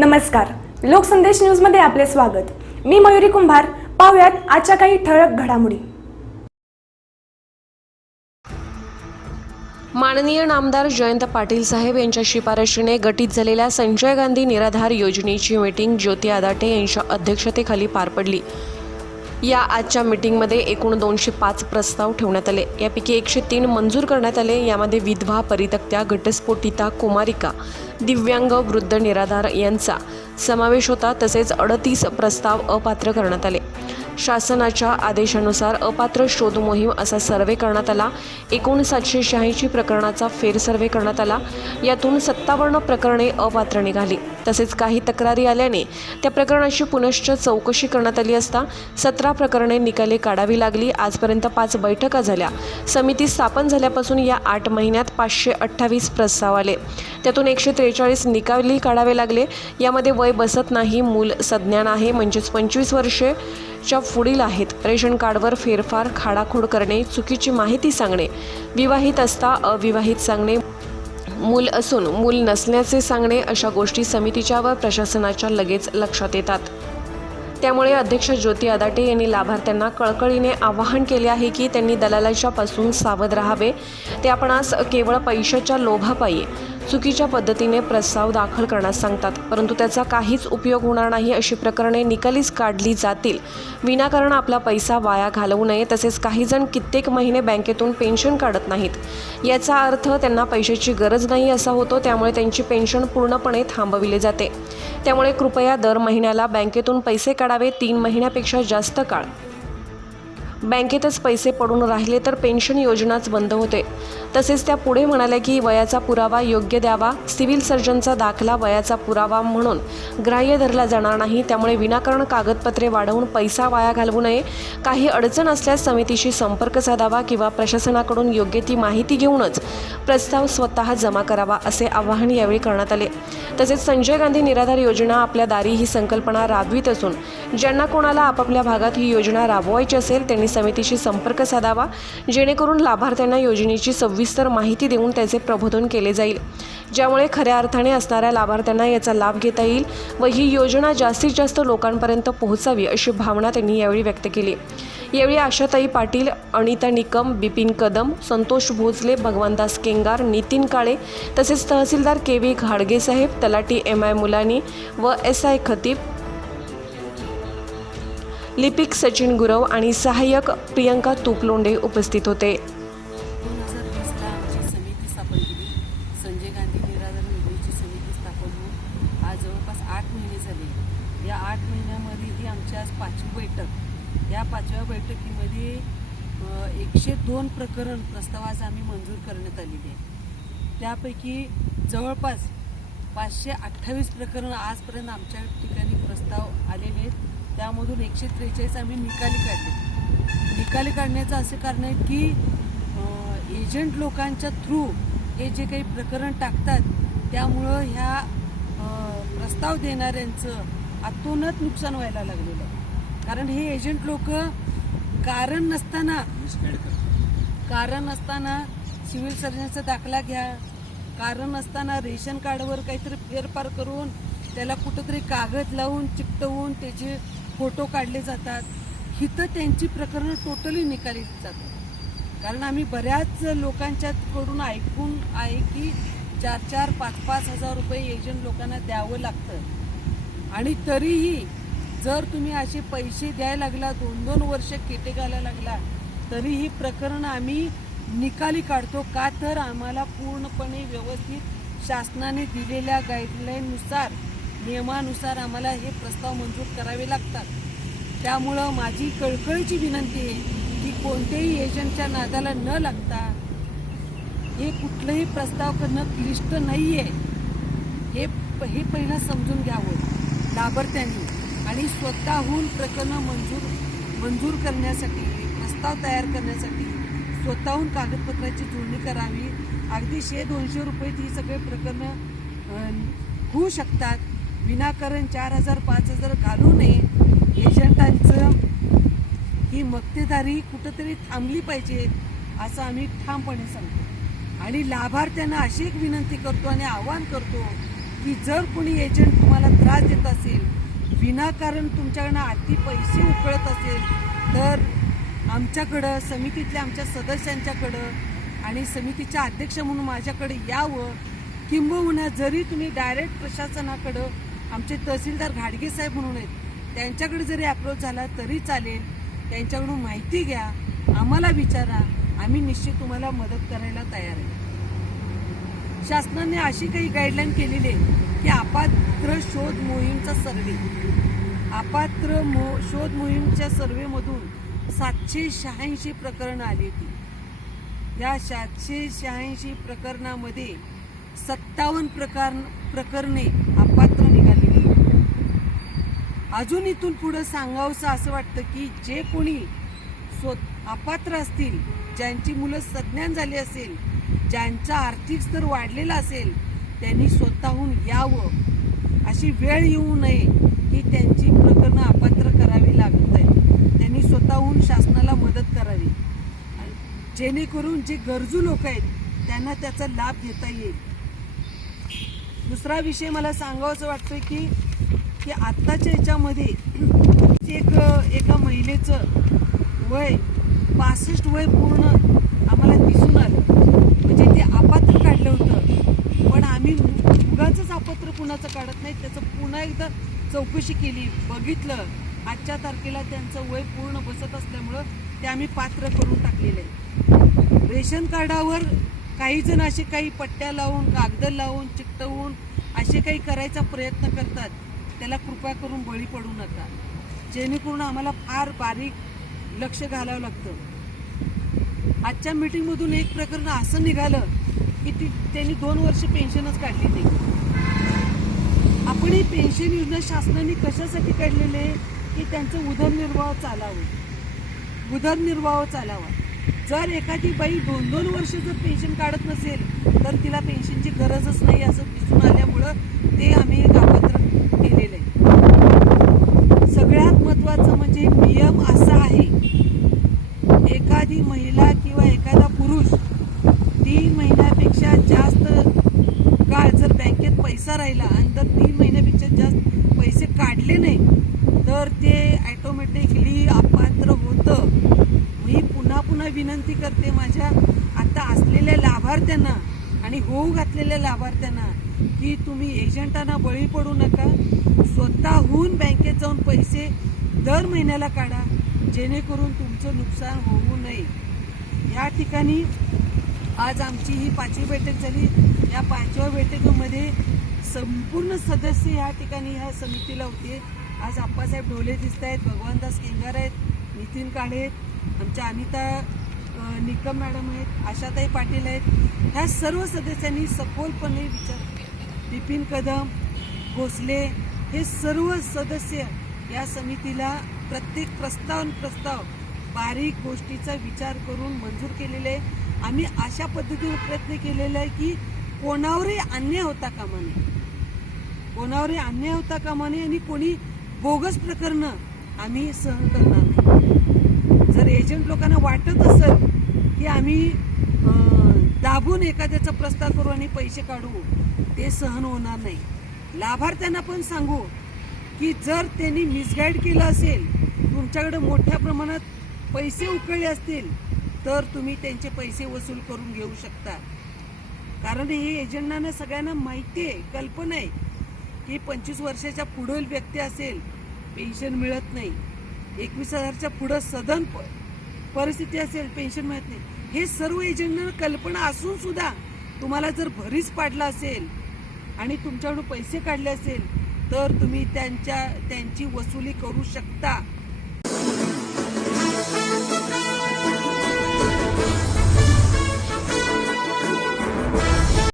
नमस्कार, लोकसंदेश न्यूजमध्ये आपले स्वागत। मी मयुरी कुंभार। पाहूयात आजच्या काही ठळक घडामोडी। माननीय नामदार जयंत पाटील साहेब यांच्या शिफारशीने गठीत झालेल्या संजय गांधी निराधार योजनेची मीटिंग ज्योती आदाटे यांच्या अध्यक्षतेखाली पार पडली। या आजच्या मीटिंगमध्ये एकूण 205 प्रस्ताव ठेवण्यात आले। यापैकी 103 मंजूर करण्यात आले। यामध्ये विधवा, परित्यक्त्या, घटस्फोटिता, कुमारिका, दिव्यांग, वृद्ध, निराधार यांचा समावेश होता। तसेच 38 प्रस्ताव अपात्र करण्यात आले। शासनाच्या आदेशानुसार अपात्र शोध मोहीम असा सर्वे करण्यात आला। एकूण 786 प्रकरणाचा फेर सर्वे करण्यात आला। यातून 57 प्रकरणे अपात्र निघाली। तसेच काही तक्रारी आल्याने त्या प्रकरणाची पुनश्च चौकशी करण्यात आली असता 17 प्रकरणे निकाली काढावी लागली। आजपर्यंत 5 बैठका झाल्या। समिती स्थापन झाल्यापासून या 8 महिन्यात 528 प्रस्ताव आले। त्यातून 143 निकाली काढावे लागले। यामध्ये वय बसत नाही, मूल सज्ञान आहे म्हणजेच 25 वर्षेच्या पुढील आहेत, रेशन कार्डवर फेरफार, खाडाखोड करणे, चुकीची माहिती सांगणे, विवाहित असता अविवाहित सांगणे, मूल असून मूल नसल्याचे सांगणे, अशा गोष्टी समितीच्या व प्रशासनाच्या लगेच लक्षात येतात। त्यामुळे अध्यक्ष ज्योती आदाटे यांनी लाभार्थ्यांना कळकळीने आवाहन केले आहे की त्यांनी दलालाच्या पासून सावध राहावे। ते आपणास केवळ पैशाच्या लोभापायी चुकीच्या पद्धतीने प्रस्ताव दाखल करण्यास सांगतात, परंतु त्याचा काहीच उपयोग होणार नाही। अशी प्रकरणे निकालीच काढली जातील। विनाकारण आपला पैसा वाया घालवू नये। तसेच काही जण कित्येक महिने बँकेतून पेन्शन काढत नाहीत, याचा अर्थ त्यांना पैशाची गरज नाही असा होतो। त्यामुळे त्यांची पेन्शन पूर्णपणे थांबविली जाते। त्यामुळे कृपया दर महिन्याला बँकेतून पैसे काढावे। 3 महिन्यापेक्षा जास्त काळ बँकेतच पैसे पडून राहिले तर पेन्शन योजनाच बंद होते। तसेच त्या पुढे म्हणाल्या की वयाचा पुरावा योग्य द्यावा। सिव्हिल सर्जनचा दाखला वयाचा पुरावा म्हणून ग्राह्य धरला जाणार नाही। त्यामुळे विनाकारण कागदपत्रे वाढवून पैसा वाया घालवू नये। काही अडचण असल्यास समितीशी संपर्क साधावा किंवा प्रशासनाकडून योग्य ती माहिती घेऊनच प्रस्ताव स्वतः जमा करावा, असे आवाहन यावेळी करण्यात आले। तसेच संजय गांधी निराधार योजना आपल्या दारी ही संकल्पना राबवित असून ज्यांना कोणाला आपापल्या भागात ही योजना राबवायची असेल त्यांनी समितीशी संपर्क साधावा, जेणेकरून लाभार्थ्यांना योजनेची सविस्तर माहिती देऊन त्याचे प्रबोधन केले जाईल, ज्यामुळे खऱ्या अर्थाने असणाऱ्या लाभार्थ्यांना याचा लाभ घेता येईल व ही योजना जास्तीत जास्त लोकांपर्यंत पोहोचावी, अशी भावना त्यांनी यावेळी व्यक्त केली। यावेळी आशाताई पाटील, अनिता निकम, बिपिन कदम, संतोष भोसले, भगवानदास केंगार, नितीन काळे, तसेच तहसीलदार के.व्ही. घाडगे साहेब, तलाठी M.I. मुलानी व S.I. खतीब, लिपिक सचिन गुरव आणि सहाय्यक प्रियंका तुपलोंडे उपस्थित होते। 2020ला आमची समिती स्थापन केली। संजय गांधी निराधार योजनेची समिती स्थापन होऊन आज जवळपास 8 महिने झाले। या 8 महिन्यामध्ये ही आमची आज 5वी बैठक। या 5व्या बैठकीमध्ये 102 प्रस्ताव आज आम्ही मंजूर करण्यात आलेले आहे। त्यापैकी जवळपास 528 प्रकरण आजपर्यंत आमच्या ठिकाणी प्रस्ताव आलेले आहेत। त्यामधून 143 आम्ही निकाली काढले। निकाली काढण्याचं असे कारण आहे की एजंट लोकांच्या थ्रू हे जे काही प्रकरण टाकतात त्यामुळं ह्या प्रस्ताव देणाऱ्यांचं आतोनात नुकसान व्हायला लागलेलं आहे। कारण हे एजंट लोक कारण नसताना सिव्हिल सर्जनचा दाखला घ्या, कारण नसताना रेशन कार्डवर काहीतरी फेरफार करून त्याला कुठंतरी कागद लावून चिकटवून त्याचे फोटो काढले जातात। हिथं त्यांची प्रकरणं टोटली निकाली जातात। कारण आम्ही बऱ्याच लोकांच्याकडून ऐकून आहे की 4-4, 5-5 हजार रुपये एजंट लोकांना द्यावं लागतं आणि तरीही जर तुम्ही असे पैसे द्यायला लागला, 2-2 वर्ष केटे घालायला लागला, तरी ही प्रकरणं आम्ही निकाली काढतो। का तर आम्हाला पूर्णपणे व्यवस्थित शासनाने दिलेल्या गाईडलाईननुसार, नियमानुसार आम्हाला हे प्रस्ताव मंजूर करावे लागतात। त्यामुळं माझी कळकळीची विनंती आहे की कोणत्याही एजंटच्या नादाला न लागता हे कुठलंही प्रस्ताव करणं क्लिष्ट नाही आहे, हे पहिलं समजून घ्यावं लाभार्थ्यांनी आणि स्वतःहून प्रकरणं मंजूर करण्यासाठी, प्रस्ताव तयार करण्यासाठी स्वतःहून कागदपत्राची जुळणी करावी। अगदी 100-200 रुपये ही सगळे प्रकरणं होऊ शकतात। विनाकारण 4,000-5,000 घालू नये। एजंटांचं ही मक्तेदारी कुठंतरी थांबली पाहिजे असं आम्ही ठामपणे सांगतो आणि लाभार्थ्यांना अशी एक विनंती करतो आणि आवाहन करतो की जर कोणी एजंट तुम्हाला त्रास देत असेल, विनाकारण तुमच्याकडनं अति पैसे उकळत असेल, तर आमच्याकडं, समितीतल्या आमच्या सदस्यांच्याकडं आणि समितीच्या अध्यक्ष म्हणून माझ्याकडे यावं. किंबहुना जरी तुम्ही डायरेक्ट प्रशासनाकडं, आमचे तहसीलदार घाडगे साहेब म्हणून आहेत, त्यांच्याकडे जरी अप्रोच झाला तरी चालेल. त्यांच्याकडून माहिती घ्या, आम्हाला विचारा, आम्ही निश्चित तुम्हाला मदत करायला तयार आहे. शासनाने अशी काही गाईडलाईन केलेली आहे की अपात्र शोध मोहीमचा सर्वे, शोध मोहीमच्या सर्वेमधून 786 प्रकरणं आली होती. या 786 प्रकरणामध्ये 57 प्रकरणे अपात्र निघालेली. अजून इथून पुढे सांगावंसं असं वाटतं की जे कोणी अपात्र असतील, ज्यांची मुलं सज्ञान झाली असेल, ज्यांचा आर्थिक स्तर वाढलेला असेल, त्यांनी स्वतःहून यावं. अशी वेळ येऊ नये की त्यांची प्रकरणं अपात्र करावी लागत आहेत. त्यांनी स्वतःहून शासनाला मदत करावी, जेणेकरून जे गरजू लोक आहेत त्यांना त्याचा लाभ घेता येईल. दुसरा विषय मला सांगावंसं वाटतं की आत्ताच्या याच्यामध्ये एका महिलेचं वय 65 वय पूर्ण आम्हाला दिसून आलं. म्हणजे ते अपात्र काढलं होतं, पण आम्ही उगाचच अपात्र कुणाचं काढत नाही, त्याचं पुन्हा एकदा चौकशी केली, बघितलं. आजच्या तारखेला त्यांचं वय पूर्ण बसत असल्यामुळं ते आम्ही पात्र करून टाकलेलं आहे. रेशन कार्डावर काही जण असे काही पट्ट्या लावून, कागद लावून, चिकटवून असे काही करायचा प्रयत्न करतात. त्याला कृपा करून बळी पडू नका, जेणेकरून आम्हाला फार बारीक लक्ष घालावं लागतं. आजच्या मीटिंगमधून एक प्रकरण असं निघालं की त्यांनी 2 वर्ष पेन्शनच काढली नाही. आपण ही पेन्शन योजना शासनाने कशासाठी काढलेली आहे की त्यांचं उदरनिर्वाह चालावा. जर एखादी बाई 2-2 वर्ष जर पेन्शन काढत नसेल तर तिला पेन्शनची गरजच नाही असं दिसून आल्यामुळं ते आम्ही अपात्र केलेलं आहे. सगळ्यात महत्त्वाचं म्हणजे नियम असा आहे, एखादी महिला किंवा एखादा पुरुष 3 महिन्यापेक्षा जास्त काळ जर बँकेत पैसा राहिला आणि जर 3 महिन्यापेक्षा जास्त पैसे काढले नाही तर ते ॲटोमॅटिकली अपात्र होतं. मी पुन्हा विनंती करते माझ्या आता असलेल्या लाभार्थ्यांना आणि होऊ घातलेल्या लाभार्थ्यांना की तुम्ही एजंटांना बळी पडू नका. स्वतःहून बँकेत जाऊन पैसे दर महिन्याला काढा, जेणेकरून तुमचं नुकसान होऊ नये. या ठिकाणी आज आमची ही 5वी बैठक झाली. या 5व्या बैठकीमध्ये संपूर्ण सदस्य या ठिकाणी ह्या समितीला होते. आज आप्पासाहेब ढोले दिसत आहेत, भगवानदास केंगार आहेत, नितीन काळे आहेत, आमच्या अनिता निकम मॅडम आहेत, आशाताई पाटील आहेत. ह्या सर्व सदस्यांनी सखोलपणे बिपिन कदम, भोसले हे सर्व सदस्य या समितीला प्रत्येक प्रस्ताव बारीक गोष्टीचा विचार करून मंजूर केलेले आहे. आम्ही अशा पद्धतीने प्रयत्न केलेला आहे की कोणावरही अन्याय होता कामा नये आणि कोणी बोगस प्रकरणं आम्ही सहन करणार नाही. जर एजंट लोकांना वाटत असेल की आम्ही दाबून एखाद्याचा प्रस्ताव करू आणि पैसे काढू, ते सहन होणार नाही. लाभार्थ्यांना पण सांगू की जर त्यांनी मिसगाईड केलं असेल, तुमच्याकडे मोठ्या प्रमाणात पैसे उकळले असतील, तर तुम्ही त्यांचे पैसे वसूल करून घेऊ शकता. कारण हे एजंटांना सगळ्यांना माहिती आहे, कल्पना आहे की 25 वर्षाच्या पुढील व्यक्ती असेल, पेन्शन मिळत नाही, 21,000च्या पुढं सदन परिस्थिती असेल, पेन्शन मिळत नाही. हे सर्व एजंटांना कल्पना असून सुद्धा तुम्हाला जर भरीस पाडला असेल आणि तुमच्याकडून पैसे काढले असेल तर तुम्ही त्यांची वसुली करू शकता.